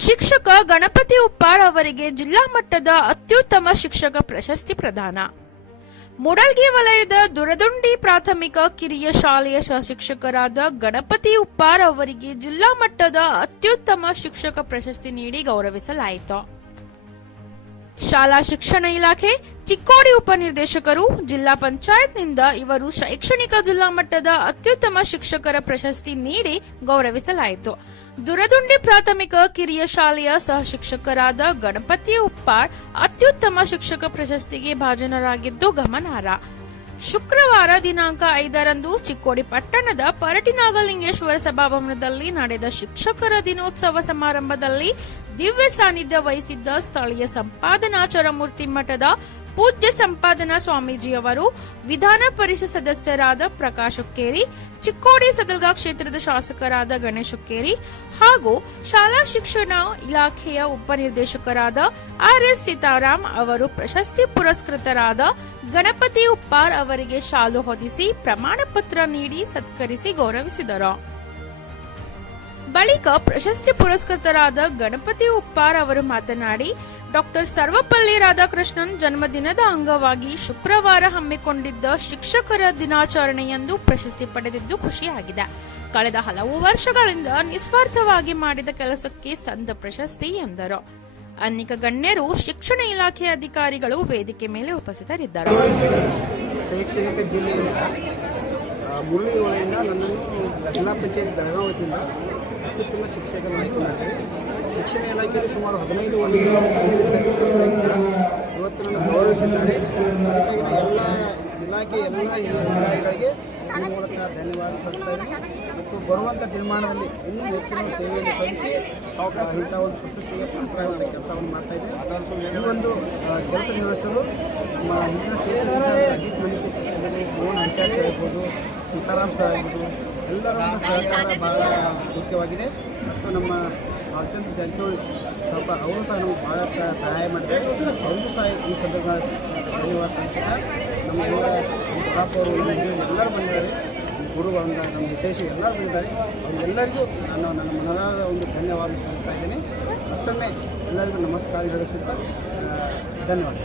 ಶಿಕ್ಷಕ ಗಣಪತಿ ಉಪ್ಪಾರ್ ಅವರಿಗೆ ಜಿಲ್ಲಾ ಮಟ್ಟದ ಅತ್ಯುತ್ತಮ ಶಿಕ್ಷಕ ಪ್ರಶಸ್ತಿ ಪ್ರದಾನ. ಮೂಡಲ್ಗಿ ವಲಯದ ದುರದುಂಡಿ ಪ್ರಾಥಮಿಕ ಕಿರಿಯ ಶಾಲೆಯ ಸಹಶಿಕ್ಷಕರಾದ ಗಣಪತಿ ಉಪ್ಪಾರ್ ಅವರಿಗೆ ಜಿಲ್ಲಾ ಮಟ್ಟದ ಅತ್ಯುತ್ತಮ ಶಿಕ್ಷಕ ಪ್ರಶಸ್ತಿ ನೀಡಿ ಗೌರವಿಸಲಾಯಿತು. ಶಾಲಾ ಶಿಕ್ಷಣ ಇಲಾಖೆ ಚಿಕ್ಕೋಡಿ ಉಪನಿರ್ದೇಶಕರು ಜಿಲ್ಲಾ ಪಂಚಾಯತ್ನಿಂದ ಇವರು ಶೈಕ್ಷಣಿಕ ಜಿಲ್ಲಾ ಮಟ್ಟದ ಅತ್ಯುತ್ತಮ ಶಿಕ್ಷಕರ ಪ್ರಶಸ್ತಿ ನೀಡಿ ಗೌರವಿಸಲಾಯಿತು. ದುರದುಂಡಿ ಪ್ರಾಥಮಿಕ ಕಿರಿಯ ಶಾಲೆಯ ಸಹಶಿಕ್ಷಕರಾದ ಗಣಪತಿ ಉಪ್ಪಾರ್ ಅತ್ಯುತ್ತಮ ಶಿಕ್ಷಕ ಪ್ರಶಸ್ತಿಗೆ ಭಾಜನರಾಗಿದ್ದು ಗಮನಾರ್ಹ. ಶುಕ್ರವಾರ ದಿನಾಂಕ 5ರಂದು ಚಿಕ್ಕೋಡಿ ಪಟ್ಟಣದ ಪರಟಿನಾಗಲಿಂಗೇಶ್ವರ ಸಭಾಭವನದಲ್ಲಿ ನಡೆದ ಶಿಕ್ಷಕರ ದಿನೋತ್ಸವ ಸಮಾರಂಭದಲ್ಲಿ ದಿವ್ಯ ಸಾನ್ನಿಧ್ಯ ವಹಿಸಿದ್ದ ಸ್ಥಳೀಯ ಸಂಪಾದನಾಚಾರ ಮೂರ್ತಿ ಮಠದ ಪೂಜ್ಯ ಸಂಪಾದನಾ ಸ್ವಾಮೀಜಿಯವರು, ವಿಧಾನ ಪರಿಷತ್ ಸದಸ್ಯರಾದ ಪ್ರಕಾಶ್ ಹುಕ್ಕೇರಿ, ಚಿಕ್ಕೋಡಿ ಸದಲ್ಗಾ ಕ್ಷೇತ್ರದ ಶಾಸಕರಾದ ಗಣೇಶ್ ಹುಕ್ಕೇರಿ ಹಾಗೂ ಶಾಲಾ ಶಿಕ್ಷಣ ಇಲಾಖೆಯ ಉಪನಿರ್ದೇಶಕರಾದ ಆರ್.ಎಸ್. ಸೀತಾರಾಮ್ ಅವರು ಪ್ರಶಸ್ತಿ ಪುರಸ್ಕೃತರಾದ ಗಣಪತಿ ಉಪ್ಪಾರ್ ಅವರಿಗೆ ಶಾಲು ಹೊದಿಸಿ ಪ್ರಮಾಣ ಪತ್ರ ನೀಡಿ ಸತ್ಕರಿಸಿ ಗೌರವಿಸಿದರು. ಬಳಿಕ ಪ್ರಶಸ್ತಿ ಪುರಸ್ಕೃತರಾದ ಗಣಪತಿ ಉಪ್ಪಾರ್ ಅವರು ಮಾತನಾಡಿ, ಡಾಕ್ಟರ್ ಸರ್ವಪಲ್ಲಿ ರಾಧಾಕೃಷ್ಣನ್ ಜನ್ಮದಿನದ ಅಂಗವಾಗಿ ಶುಕ್ರವಾರ ಹಮ್ಮಿಕೊಂಡಿದ್ದ ಶಿಕ್ಷಕರ ದಿನಾಚರಣೆಯಂದು ಪ್ರಶಸ್ತಿ ಪಡೆದಿದ್ದು ಖುಷಿಯಾಗಿದೆ. ಕಳೆದ ಹಲವು ವರ್ಷಗಳಿಂದ ನಿಸ್ವಾರ್ಥವಾಗಿ ಮಾಡಿದ ಕೆಲಸಕ್ಕೆ ಸಂದ ಪ್ರಶಸ್ತಿ ಎಂದರು. ಅನೇಕ ಗಣ್ಯರು, ಶಿಕ್ಷಣ ಇಲಾಖೆ ಅಧಿಕಾರಿಗಳು ವೇದಿಕೆ ಮೇಲೆ ಉಪಸ್ಥಿತರಿದ್ದರು. ಶೈಕ್ಷಣಿಕ ಜಿಲ್ಲೆಯಿಂದ ಮುರಳಿ ವಲಯದಿಂದ ನನ್ನನ್ನು ಜಿಲ್ಲಾ ಪಂಚಾಯತ್ ಬೆಳಗಾವಿ ವತಿಯಿಂದ ಅತ್ಯುತ್ತಮ ಶಿಕ್ಷಕನಾಗಿ ಮಾಡಿದ್ದಾರೆ. ಶಿಕ್ಷಣ ಇಲಾಖೆಯಲ್ಲಿ ಸುಮಾರು 15 ಇವತ್ತು ನನ್ನ ಗೌರವಿಸಿದ್ದಾರೆ. ಅದಕ್ಕಾಗಿ ಎಲ್ಲ ಇಲಾಖೆ ಎಲ್ಲ ಅಧಿಕಾರಿಗಳಿಗೆ ಈ ಮೂಲಕ ಧನ್ಯವಾದ ಸಲ್ಲಿಸ್ತಾ ಇದ್ದೀನಿ. ಮತ್ತು ಬರುವಂಥ ನಿರ್ಮಾಣದಲ್ಲಿ ಇನ್ನೂ ಹೆಚ್ಚಿನ ಸೇವೆಯನ್ನು ಸಲ್ಲಿಸಿ ಅವಕಾಶ ಇಂಥ ಒಂದು ಪ್ರಶಸ್ತಿಗೆ ಪಾತ್ರವಾದ ಕೆಲಸವನ್ನು ಮಾಡ್ತಾ ಇದ್ದೀನಿ. ಈ ಒಂದು ಕೆಲಸ ನಿರ್ವಹಿಸಲು ನಮ್ಮ ಹಿಂದಿನ ಅಜಿತ್ ಮಲ್ಲಿಕೆ ಸಚಿವರು, ಮೋಹನ್ ಹಂಚಾರಿ ಆಗಿರ್ಬೋದು, ಸೀತಾರಾಮ್ ಸರ್ ಆಗಿರ್ಬೋದು, ಎಲ್ಲರ ಸಹಕಾರ ಬಹಳ ಮುಖ್ಯವಾಗಿದೆ. ಮತ್ತು ನಮ್ಮ ಬಾಲಚಂದ್ರ ಜಾರಕಿಹೊಳಿ ಸ್ವಲ್ಪ ಅವರು ಸಹ ನಮಗೆ ಭಾಳ ಸಹಾಯ ಮಾಡಿದ್ದಾರೆ. ಅವ್ರಿಗೂ ಸಹ ಈ ಸಂದರ್ಭ ಧನ್ಯವಾದ ಸಲ್ಲಿಸಿದ. ನಮಗೆಲ್ಲ ಪ್ರತಾಪ್ ಅವರು ಎಲ್ಲರೂ ಬಂದಿದ್ದಾರೆ, ಗುರುಗಳಿಂದ ನಮ್ಮ ಹಿತೇಶು ಎಲ್ಲರೂ ಬಂದಿದ್ದಾರೆ. ಅವರೆಲ್ಲರಿಗೂ ನಾನು ನನ್ನ ಮನದಾದ ಒಂದು ಧನ್ಯವಾದ ಸಲ್ಲಿಸ್ತಾ ಇದ್ದೀನಿ. ಮತ್ತೊಮ್ಮೆ ಎಲ್ಲರಿಗೂ ನಮಸ್ಕಾರ ಹೇಳಿಸುತ್ತಾ ಧನ್ಯವಾದ.